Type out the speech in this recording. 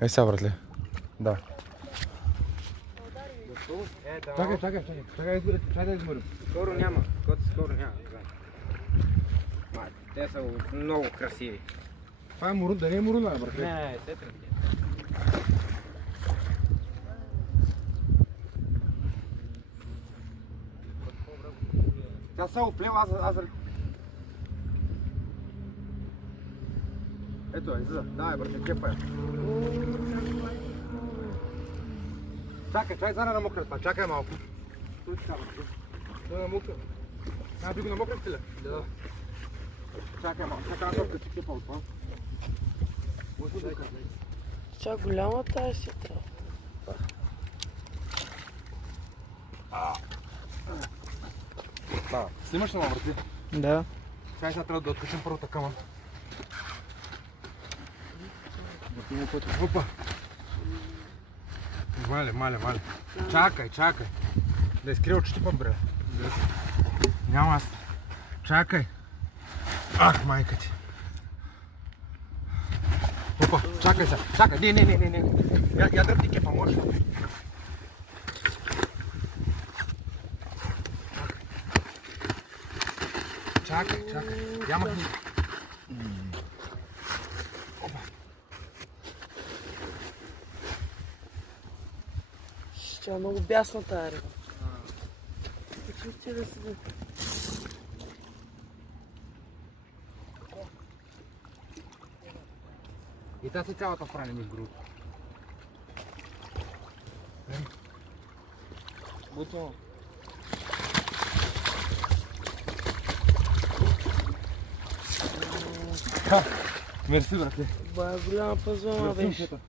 Ей сега, братле. Да. Чакай да измърим. Скоро няма. Скоро няма. Те са много красиви. Това е мурун, да не е муруна, братле. Не, сетен. Тя се оплела, аз... Ето е, излиза. Давай, братле, кепа е. Чакай, зара на мокра това. Чакай малко. Той така, братле. Той на мокра. Би го на мокра стиля? Да. Чакай малко. Чакай на топка, че кепа от това. Чак голямата е си трябва. Да. Снимаш ли ма, братле? Да. Сега трябва да откачим първата камера. Опа! Мале. Чакай. Да изкрия очите па, бре. Няма аз. Чакай. Ах, майка ти. Опа, чакай сега. Чакай, не. Я дръпни кепа, можеш ли? Чакай. Я махни. Опа. Ще е много бясна тая риба. Чуйте да се... И тази цялата пране ми груд. Готово. Мерси, братле. Бая голяма пазона беше.